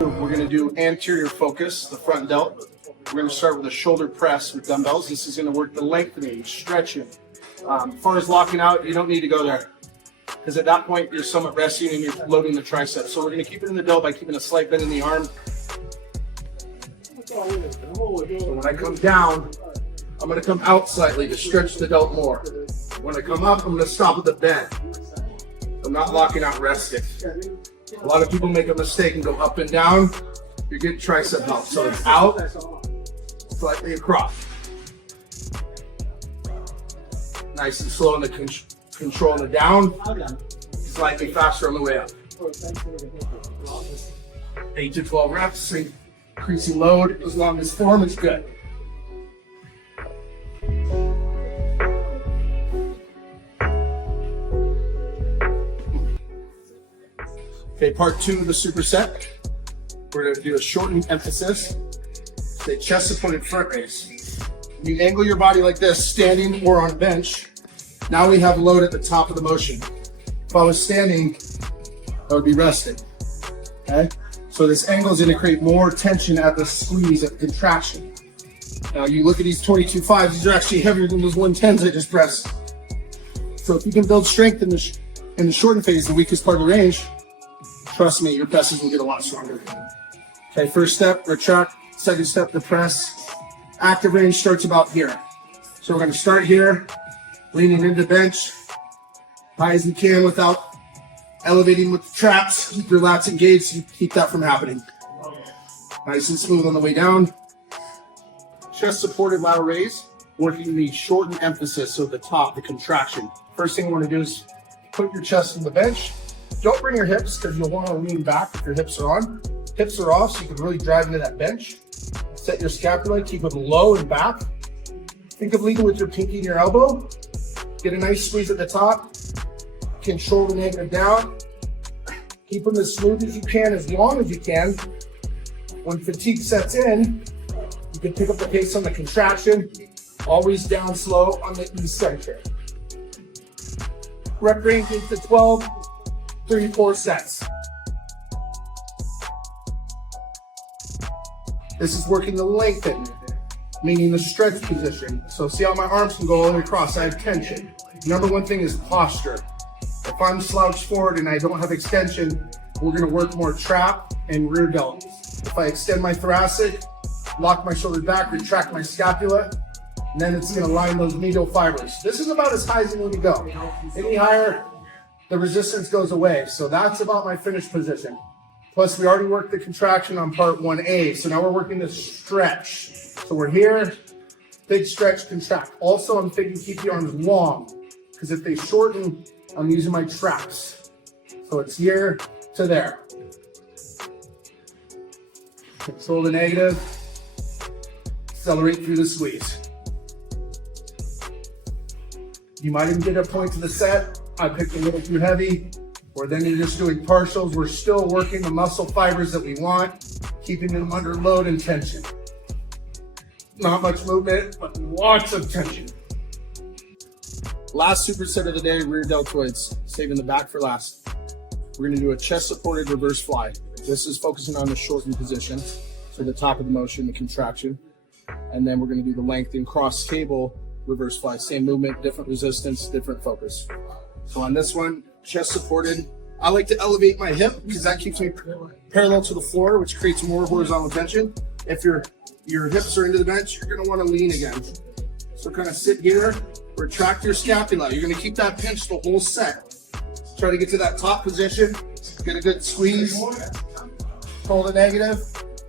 We're going to do anterior focus, the front delt. We're going to start with a shoulder press with dumbbells. This is going to work the lengthening, stretching. As far as locking out, you don't need to go there, because at that point you're somewhat resting and you're loading the triceps. So we're going to keep it in the delt by keeping a slight bend in the arm. So when I come down, I'm going to come out slightly to stretch the delt more. When I come up, I'm going to stop with the bend. I'm not locking out, resting. A lot of people make a mistake and go up and down. You're getting tricep help. So it's out, slightly across. Nice and slow in the control on the down. Slightly faster on the way up. 8 to 12 reps. Increasing load as long as form is good. Okay, part 2 of the superset. We're going to do a shortened emphasis. Say chest supported front raise. You angle your body like this, standing or on a bench. Now we have load at the top of the motion. If I was standing, I would be resting. Okay? So this angle is going to create more tension at the squeeze, at the contraction. Now you look at these 22.5s, these are actually heavier than those 110s I just pressed. So if you can build strength in the shortened phase, the weakest part of the range, trust me, your presses will get a lot stronger. Okay, first step, retract. Second step, the press. Active range starts about here. So we're going to start here, leaning into the bench, high as we can without elevating with the traps. Keep your lats engaged, so you keep that from happening. Nice and smooth on the way down. Chest supported lateral raise, working the shortened emphasis, so the top, the contraction. First thing you want to do is put your chest on the bench. Don't bring your hips, because you'll want to lean back if your hips are on. Hips are off, so you can really drive into that bench. Set your scapula, keep them low and back. Think of leading with your pinky and your elbow. Get a nice squeeze at the top. Control the negative down. Keep them as smooth as you can, as long as you can. When fatigue sets in, you can pick up the pace on the contraction. Always down slow on the eccentric. Rep range into 12, 3-4 sets. This is working the lengthen, meaning the stretch position. So see how my arms can go all the way across, I have tension. Number one thing is posture. If I'm slouched forward and I don't have extension, we're gonna work more trap and rear delt. If I extend my thoracic, lock my shoulders back, retract my scapula, and then it's gonna line those medial fibers. This is about as high as you need to go. Any higher, the resistance goes away. So that's about my finished position. Plus, we already worked the contraction on part 1A, so now we're working the stretch. So we're here, big stretch, contract. Also, I'm thinking keep the arms long, because if they shorten, I'm using my traps. So it's here to there. Control the negative, accelerate through the squeeze. You might even get a point to the set. I picked a little too heavy. Or then you're just doing partials. We're still working the muscle fibers that we want, keeping them under load and tension. Not much movement, but lots of tension. Last superset of the day, rear deltoids, saving the back for last. We're gonna do a chest supported reverse fly. This is focusing on the shortened position, so the top of the motion, the contraction. And then we're gonna do the lengthen cross table reverse fly. Same movement, different resistance, different focus. So on this one, chest supported. I like to elevate my hip because that keeps me parallel to the floor, which creates more horizontal tension. If your hips are into the bench, you're gonna wanna lean again. So kind of sit here, retract your scapula. You're gonna keep that pinch the whole set. Try to get to that top position, get a good squeeze, hold the negative.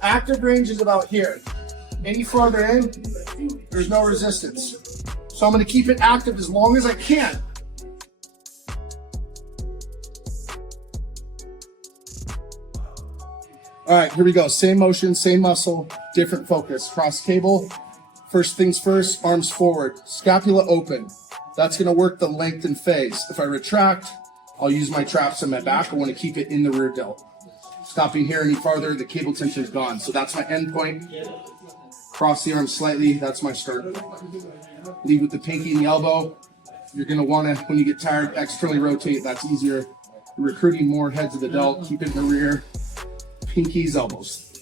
Active range is about here. Any farther in, there's no resistance. So I'm gonna keep it active as long as I can. All right, here we go. Same motion, same muscle, different focus. Cross table. First things first, arms forward. Scapula open. That's gonna work the lengthen phase. If I retract, I'll use my traps on my back. I wanna keep it in the rear delt. Stopping here any farther, the cable tension is gone. So that's my end point. Cross the arm slightly, that's my start. Lead with the pinky and the elbow. You're gonna wanna, when you get tired, externally rotate. That's easier. You're recruiting more heads of the delt. Keep it in the rear. pinkies, elbows.